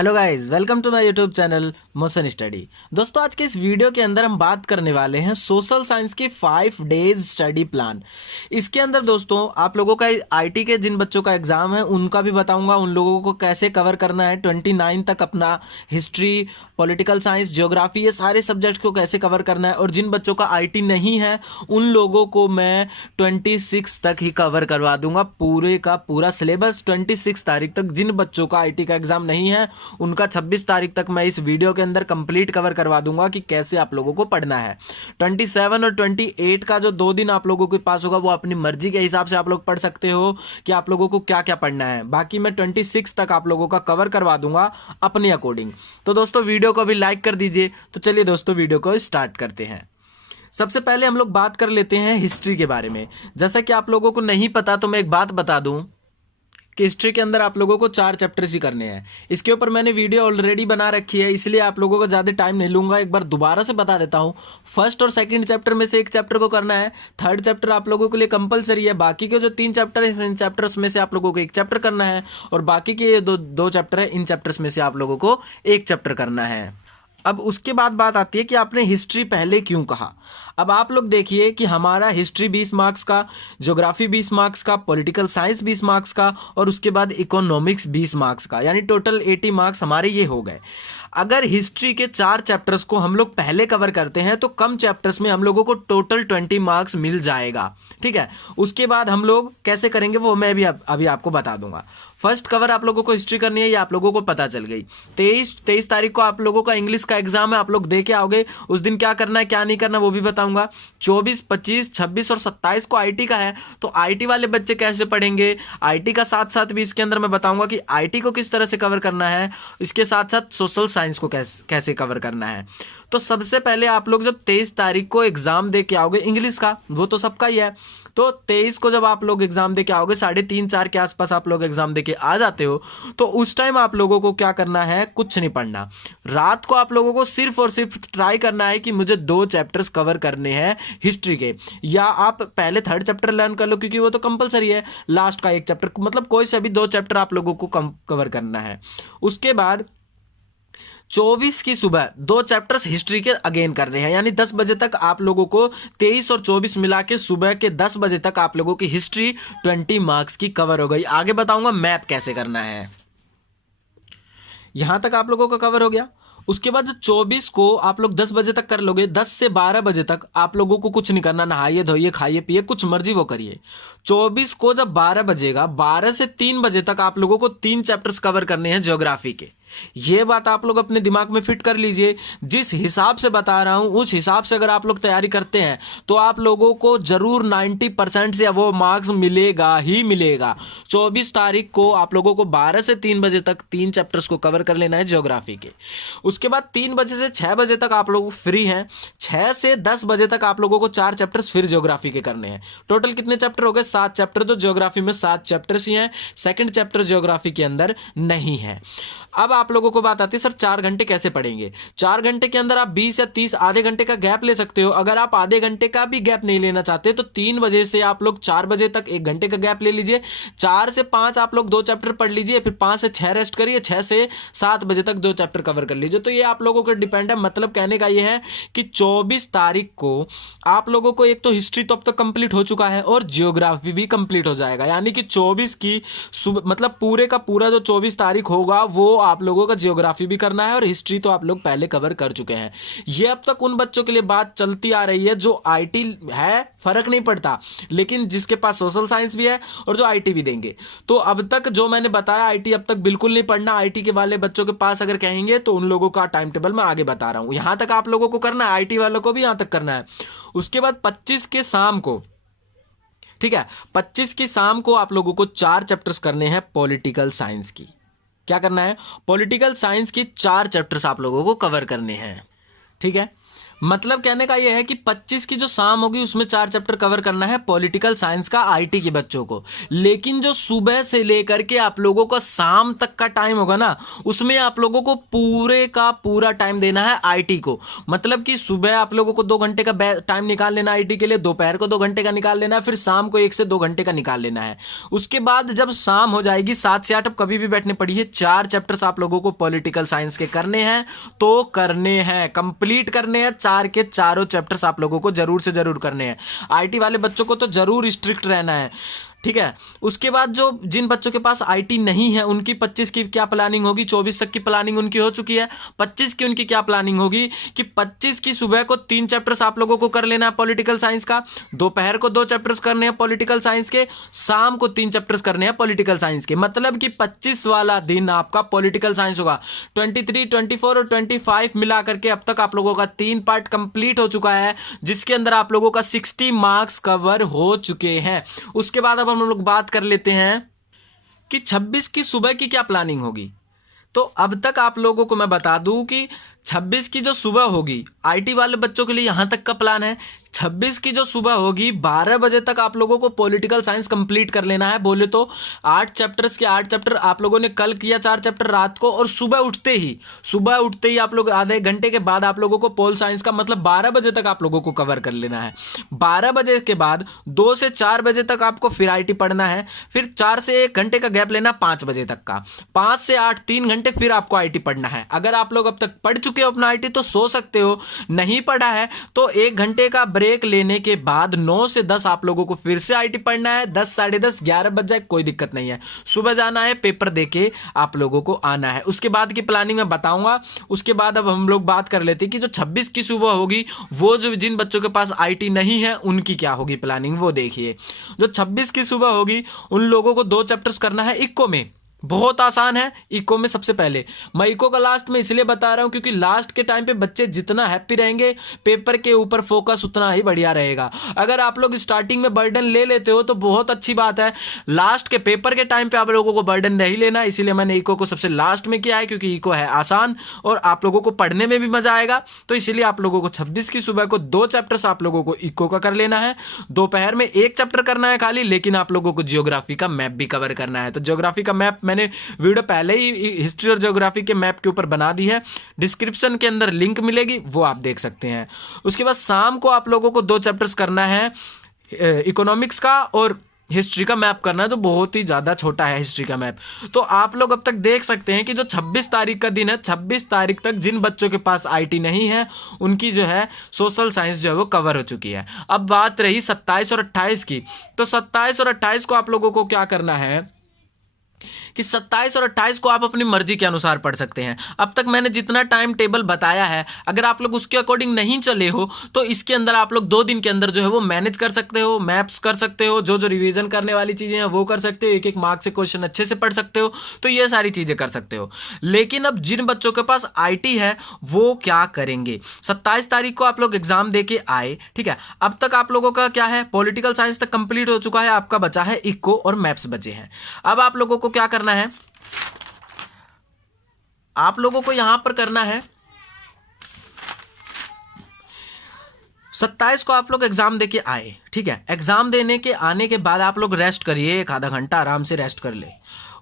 Hello guys, welcome to my YouTube channel motion study. दोस्तों, आज के इस वीडियो के अंदर हम बात करने वाले हैं सोशल साइंस के 5 डेज स्टडी प्लान। इसके अंदर दोस्तों आप लोगों का आईटी के जिन बच्चों का एग्जाम है उनका भी बताऊंगा, उन लोगों को कैसे कवर करना है 29 तक अपना हिस्ट्री, पॉलिटिकल साइंस, ज्योग्राफी, ये सारे सब्जेक्ट को कैसे कवर करना है। और जिन बच्चों का आईटी नहीं है उन लोगों को मैं 26 तक ही कवर करवा दूंगा। पूरे का पूरा सिलेबस 26 तारीख तक। जिन बच्चों का आईटी का एग्जाम नहीं है उनका 26 तारीख तक मैं इस वीडियो के अंदर कंप्लीट कवर करवा दूंगा कि कैसे आप लोगों को पढ़ना है। 27 और 28 का जो 2 दिन आप लोगों के पास होगा वो अपनी मर्जी के हिसाब से आप लोग पढ़ सकते हो कि आप लोगों को क्या क्या पढ़ना है। बाकी मैं 26 तक आप लोगों का कवर करवा दूंगा अपने अकॉर्डिंग। तो दोस्तों वीडियो को भी लाइक कर दीजिए। तो चलिए दोस्तों वीडियो को स्टार्ट करते हैं। सबसे पहले हम लोग बात कर लेते हैं हिस्ट्री के बारे में। जैसा कि आप लोगों को नहीं पता तो मैं एक बात बता दूं कि हिस्ट्री के अंदर आप लोगों को 4 चैप्टर्स ही करने हैं। इसके ऊपर मैंने वीडियो ऑलरेडी बना रखी है, इसलिए आप लोगों को ज़्यादा टाइम नहीं लूंगा। एक बार दोबारा से बता देता हूँ। फर्स्ट और सेकंड चैप्टर में से एक चैप्टर को करना है। थर्ड चैप्टर आप लोगों के लिए कंपलसरी है। बाकी के जो 3 चैप्टर है इन चैप्टर्स में से आप लोगों को एक चैप्टर करना है, और बाकी के दो चैप्टर है इन चैप्टर्स में से आप लोगों को एक चैप्टर करना है। अब उसके बाद बात आती है कि आपने हिस्ट्री पहले क्यों कहा। अब आप लोग देखिए कि हमारा हिस्ट्री 20 मार्क्स का, ज्योग्राफी 20 मार्क्स का, पॉलिटिकल साइंस 20 मार्क्स का, और उसके बाद इकोनॉमिक्स 20 मार्क्स का, यानी टोटल 80 मार्क्स हमारे ये हो गए। अगर हिस्ट्री के 4 चैप्टर्स को हम लोग पहले कवर करते हैं तो कम चैप्टर्स में हम लोगों को टोटल 20 मार्क्स मिल जाएगा। ठीक है, उसके बाद हम लोग कैसे करेंगे वो मैं भी अभी आपको बता दूंगा। फर्स्ट कवर आप लोगों को हिस्ट्री करनी है, ये आप लोगों को पता चल गई। 23 तारीख को आप लोगों का इंग्लिश का एग्जाम है, आप लोग दे के आओगे। उस दिन क्या करना है क्या नहीं करना वो भी बताऊंगा। 24, 25, 26 और 27 को आईटी का है, तो आईटी वाले बच्चे कैसे पढ़ेंगे। आईटी का साथ साथ भी इसके अंदर मैं बताऊंगा कि आईटी को किस तरह से कवर करना है, इसके साथ साथ सोशल साइंस को कैसे कवर करना है। तो सबसे पहले आप लोग जब 23 तारीख को एग्जाम दे के आओगे इंग्लिश का, वो तो सबका ही है, तो 23 को जब आप लोग एग्जाम दे के आओगे, 3:30-4 के आसपास आप लोग एग्जाम दे के आ जाते हो, तो उस टाइम आप लोगों को क्या करना है, कुछ नहीं पढ़ना। रात को आप लोगों को सिर्फ और सिर्फ ट्राई करना है कि मुझे 2 चैप्टर्स कवर करने हैं हिस्ट्री के, या आप पहले 3rd चैप्टर लर्न कर लो क्योंकि वो तो कंपलसरी है। लास्ट का 1 चैप्टर, मतलब कोई से भी 2 चैप्टर आप लोगों को कवर करना है। उसके बाद 24 की सुबह 2 चैप्टर्स हिस्ट्री के अगेन करने हैं, यानी 10 बजे तक आप लोगों को 23 और 24 मिला के सुबह के 10 बजे तक आप लोगों की हिस्ट्री 20 मार्क्स की कवर हो गई। आगे बताऊंगा मैप कैसे करना है। यहां तक आप लोगों का कवर हो गया। उसके बाद 24 को आप लोग 10 बजे तक कर लोगे। 10 से 12 बजे तक आप लोगों को कुछ नहीं करना, नहाइए धोइए खाइए पिए कुछ मर्जी वो करिए। 24 को जब 12 बजेगा, 12 से 3 बजे तक आप लोगों को 3 चैप्टर्स कवर करने हैं ज्योग्राफी के। ये बात आप लोग अपने दिमाग में फिट कर लीजिए। जिस हिसाब से बता रहा हूं उस हिसाब से अगर आप लोग तैयारी करते हैं तो आप लोगों को जरूर 90% से वो मार्क्स मिलेगा ही मिलेगा। 24 तारीख को आप लोगों को 12 से 3 बजे तक 3 चैप्टर्स को कवर कर लेना है ज्योग्राफी के। उसके बाद 3 बजे से 6 बजे तक आप लोग फ्री हैं। 6 से 10 बजे तक आप लोगों को 4 चैप्टर्स फिर ज्योग्राफी के करने हैं। टोटल कितने चैप्टर हो गए? 7 चैप्टर। जो ज्योग्राफी में 7 चैप्टर्स ही हैं, सेकंड चैप्टर ज्योग्राफी के अंदर नहीं है। अब आप लोगों को बात आती है सर 4 घंटे कैसे पढ़ेंगे। 4 घंटे के अंदर आप 20 या 30 आधे घंटे का गैप ले सकते हो। अगर आप आधे घंटे का भी गैप नहीं लेना चाहते तो 3 बजे से आप लोग 4 बजे तक 1 घंटे का गैप ले लीजिए। 4 से 5 आप लोग 2 चैप्टर पढ़ लीजिए, फिर 5 से 6 रेस्ट करिए, 6 से 7 बजे तक 2 चैप्टर कवर कर लीजिए। तो ये आप लोगों को डिपेंड है। मतलब कहने का ये है कि 24 तारीख को आप लोगों को एक तो हिस्ट्री तो अब तक कंप्लीट हो चुका है और जियोग्राफी भी कंप्लीट हो जाएगा, यानी कि 24 की मतलब पूरे का पूरा जो 24 तारीख होगा वो आप लोगों का ज्योग्राफी भी करना है, और हिस्ट्री तो आप लोग पहले कवर कर चुके हैं। ये अब तक उन बच्चों के लिए बात चलती आ रही है जो आईटी है, फर्क नहीं पड़ता, लेकिन जिसके पास सोशल साइंस भी है और जो आईटी भी देंगे। तो अब तक जो मैंने बताया आईटी अब तक बिल्कुल नहीं पढ़ना। आईटी के वाले बच्चों के पास अगर कहेंगे तो उन लोगों का टाइम टेबल मैं आगे बता रहा हूं। यहां तक आप लोगों को करना है, आईटी वालों को भी यहां तक करना है। उसके बाद 25 के शाम को, ठीक है, 25 की शाम को आप लोगों को 4 चैप्टर्स करने हैं पॉलिटिकल साइंस की। क्या करना है? पॉलिटिकल साइंस की 4 चैप्टर्स आप लोगों को कवर करने हैं। ठीक है, मतलब कहने का यह है कि 25 की जो शाम होगी उसमें 4 चैप्टर कवर करना है पॉलिटिकल साइंस का आईटी के बच्चों को। लेकिन जो सुबह से लेकर के आप लोगों का शाम तक का टाइम होगा ना, उसमें आप लोगों को पूरे का पूरा टाइम देना है आईटी को। मतलब कि सुबह आप लोगों को 2 घंटे का टाइम निकाल लेना आईटी के लिए, दोपहर को 2 घंटे का निकाल लेना है, फिर शाम को 1 से 2 घंटे का निकाल लेना है। उसके बाद जब शाम हो जाएगी 7 से 8, अब कभी भी बैठने पड़ी है, 4 चैप्टर्स आप लोगों को पॉलिटिकल साइंस के करने हैं, तो करने हैं, कंप्लीट करने हैं। 4 के चारों चैप्टर्स आप लोगों को जरूर से जरूर करने हैं। आईटी वाले बच्चों को तो जरूर स्ट्रिक्ट रहना है, ठीक है। उसके बाद जो जिन बच्चों के पास आईटी नहीं है उनकी 25 की क्या प्लानिंग होगी, 24 तक की प्लानिंग उनकी हो चुकी है। 25 की उनकी क्या प्लानिंग होगी कि 25 की सुबह को 3 चैप्टर्स आप लोगों को कर लेना है पॉलिटिकल साइंस का, दोपहर को 2 चैप्टर्स करने हैं पॉलिटिकल साइंस के, शाम को 3 चैप्टर्स करने हैं पॉलिटिकल साइंस के। मतलब कि 25 वाला दिन आपका पॉलिटिकल साइंस होगा। 23, 24 और 25 मिला करके अब तक आप लोगों का 3 पार्ट कंप्लीट हो चुका है, जिसके अंदर आप लोगों का 60 मार्क्स कवर हो चुके हैं। उसके बाद अब हम लोग बात कर लेते हैं कि 26 की सुबह की क्या प्लानिंग होगी। तो अब तक आप लोगों को मैं बता दूं कि 26 की जो सुबह होगी आईटी वाले बच्चों के लिए यहां तक का प्लान है। 26 की जो सुबह होगी 12 बजे तक आप लोगों को पॉलिटिकल साइंस कंप्लीट कर लेना है। बोले तो 8 चैप्टर्स के 8 चैप्टर आप लोगों ने कल किया, 4 चैप्टर रात को, और सुबह उठते ही आप लोग आधे घंटे के बाद आप लोगों को पोल साइंस का मतलब 12 बजे तक आप लोगों को कवर कर लेना है। 12 बजे के बाद 2 से 4 बजे तक आपको फिर आईटी पढ़ना है, फिर 4 से 1 घंटे का गैप लेना 5 बजे तक का, 5 से 8 3 घंटे फिर आपको आईटी पढ़ना है। अगर आप लोग अब तक पढ़ चुके हो अपना आईटी तो सो सकते हो, नहीं पढ़ा है तो 1 घंटे का ब्रेक लेने के बाद 9 से 10 आप लोगों को फिर से आईटी पढ़ना है। 10 साढ़े 10 11 बज जाए कोई दिक्कत नहीं है, सुबह जाना है, पेपर देके आप लोगों को आना है। उसके बाद की प्लानिंग मैं बताऊंगा। उसके बाद अब हम लोग बात कर लेते हैं कि जो 26 की सुबह होगी वो जो जिन बच्चों के पास आईटी नहीं है उनकी क्या होगी प्लानिंग, वो देखिए। जो 26 की सुबह होगी उन लोगों को 2 चैप्टर्स करना है इको में। बहुत आसान है इको में। सबसे पहले मैं इको का लास्ट में इसलिए बता रहा हूं क्योंकि लास्ट के टाइम पे बच्चे जितना हैप्पी रहेंगे, पेपर के ऊपर फोकस उतना ही बढ़िया रहेगा। अगर आप लोग स्टार्टिंग में बर्डन ले लेते हो तो बहुत अच्छी बात है, लास्ट के पेपर के टाइम पे आप लोगों को बर्डन नहीं लेना। इसीलिए मैंने इको को सबसे लास्ट में किया है, क्योंकि इको है आसान और आप लोगों को पढ़ने में भी मजा आएगा। तो इसीलिए आप लोगों को 26 की सुबह को 2 चैप्टर्स आप लोगों को इको का कर लेना है। दोपहर में 1 चैप्टर करना है खाली, लेकिन आप लोगों को जियोग्राफी का मैप भी कवर करना है। तो जियोग्राफी का मैप मैंने वीडियो पहले ही हिस्ट्री और ज्योग्राफी के मैप के ऊपर बना दी है, डिस्क्रिप्शन के अंदर लिंक मिलेगी, वो आप देख सकते हैं। उसके बाद शाम को आप लोगों को 2 चैप्टर्स करना है इकोनॉमिक्स का और हिस्ट्री का मैप करना है, तो बहुत ही ज़्यादा छोटा है हिस्ट्री का मैप। तो आप लोग अब तक देख सकते हैं कि जो 26 तारीख का दिन है, 26 तारीख तक जिन बच्चों के पास आईटी नहीं है उनकी जो है सोशल साइंस जो है वो कवर हो चुकी है। अब बात रही 27 और 28 की, तो 27 और 28 को आप लोगों को क्या करना है कि 27 और 28 को आप अपनी मर्जी के अनुसार पढ़ सकते हैं। अब तक मैंने जितना टाइम टेबल बताया है, अगर आप लोग उसके अकॉर्डिंग नहीं चले हो तो इसके अंदर आप लोग 2 दिन के अंदर जो है वो मैनेज कर सकते हो, मैप्स कर सकते हो, जो जो रिवीजन करने वाली चीज़ें हैं वो कर सकते हो, 1-1 मार्क्स से क्वेश्चन अच्छे से पढ़ सकते हो, तो ये सारी चीज़ें कर सकते हो। लेकिन अब जिन बच्चों के पास आईटी है वो क्या करेंगे, 27 तारीख को आप लोग एग्जाम दे के आए, ठीक है। अब तक आप लोगों का क्या है, पॉलिटिकल साइंस तक कंप्लीट हो चुका है, आपका बचा है इको और मैप्स बचे हैं। अब आप लोगों को क्या करना है, आप लोगों को यहां पर करना है 27 को आप लोग एग्जाम देके आए, ठीक है। एग्जाम देने के आने के बाद आप लोग रेस्ट करिए, 1 आधा घंटा आराम से रेस्ट कर ले।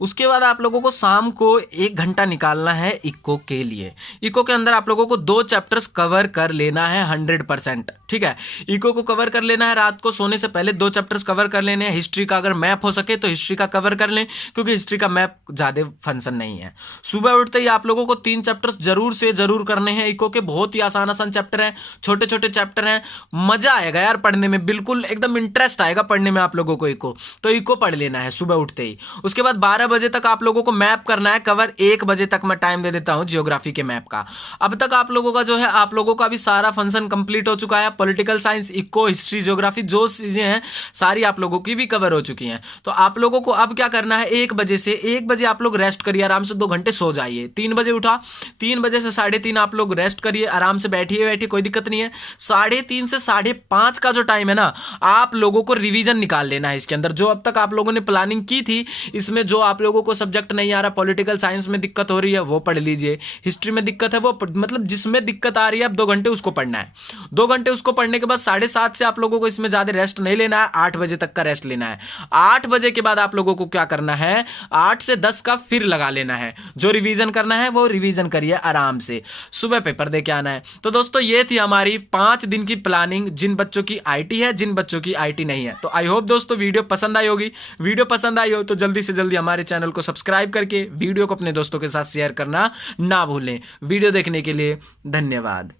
उसके बाद आप लोगों को शाम को 1 घंटा निकालना है इको के लिए। इको के अंदर आप लोगों को 2 चैप्टर्स कवर कर लेना है 100%, ठीक है। इको को कवर कर लेना है, रात को सोने से पहले 2 चैप्टर्स कवर कर लेने हैं। हिस्ट्री का अगर मैप हो सके तो हिस्ट्री का कवर कर लें, क्योंकि हिस्ट्री का मैप ज़्यादा फंक्शन नहीं है। सुबह उठते ही आप लोगों को 3 चैप्टर्स जरूर से जरूर करने हैं इको के। बहुत ही आसान आसान चैप्टर हैं, छोटे छोटे चैप्टर हैं, मजा आएगा यार पढ़ने में, बिल्कुल एकदम इंटरेस्ट आएगा पढ़ने में आप लोगों को इको। तो इको पढ़ लेना है सुबह उठते ही। उसके बाद 12 बजे तक आप लोगों को मैप करना है कवर। 1 बजे तक मैं टाइम दे देता हूं जियोग्राफी के मैप का। अब तक आप लोगों का जो है, आप लोगों का भी सारा फंक्शन कंप्लीट हो चुका है। Political science, eco, history, geography जो चीजें हैं सारी आप लोगों की भी कवर हो चुकी हैं। तो आप लोगों को अब क्या करना है, 1 बजे से 1 बजे आप लोग रेस्ट करिए, आराम से 2 घंटे सो जाइए। 3 बजे उठा, 3 बजे से 3:30 आप लोग रेस्ट करिए, आराम से बैठिए, कोई दिक्कत नहीं है। 3:30 से 5:30 का जो टाइम है ना, आप लोगों को रिवीजन निकाल लेना है इसके अंदर। जो अब तक आप लोगों ने प्लानिंग की थी इसमें जो आप लोगों को सब्जेक्ट नहीं आ रहा, पॉलिटिकल साइंस में दिक्कत हो रही है वो पढ़ लीजिए, हिस्ट्री में दिक्कत है वो मतलब जिसमें दिक्कत आ रही है आप 2 घंटे उसको पढ़ना है। 2 घंटे उसको पढ़ने के बाद 7:30 से आप लोगों को इसमें ज्यादा रेस्ट नहीं लेना है, 8 बजे तक का रेस्ट लेना है। 8 बजे के बाद आप लोगों को क्या करना है, 8 से 10 का फिर लगा लेना है। जो रिवीजन करना है वो रिवीजन करिए आराम से, सुबह पेपर दे के आना है। तो दोस्तों ये थी हमारी 5 दिन की प्लानिंग, जिन बच्चों की आईटी है, जिन बच्चों की आईटी नहीं है। तो आई होप दोस्तों वीडियो पसंद आई होगी। वीडियो पसंद आई हो तो जल्दी से जल्दी हमारे चैनल को सब्सक्राइब करके वीडियो को अपने दोस्तों के साथ शेयर करना ना भूलें। वीडियो देखने के लिए धन्यवाद।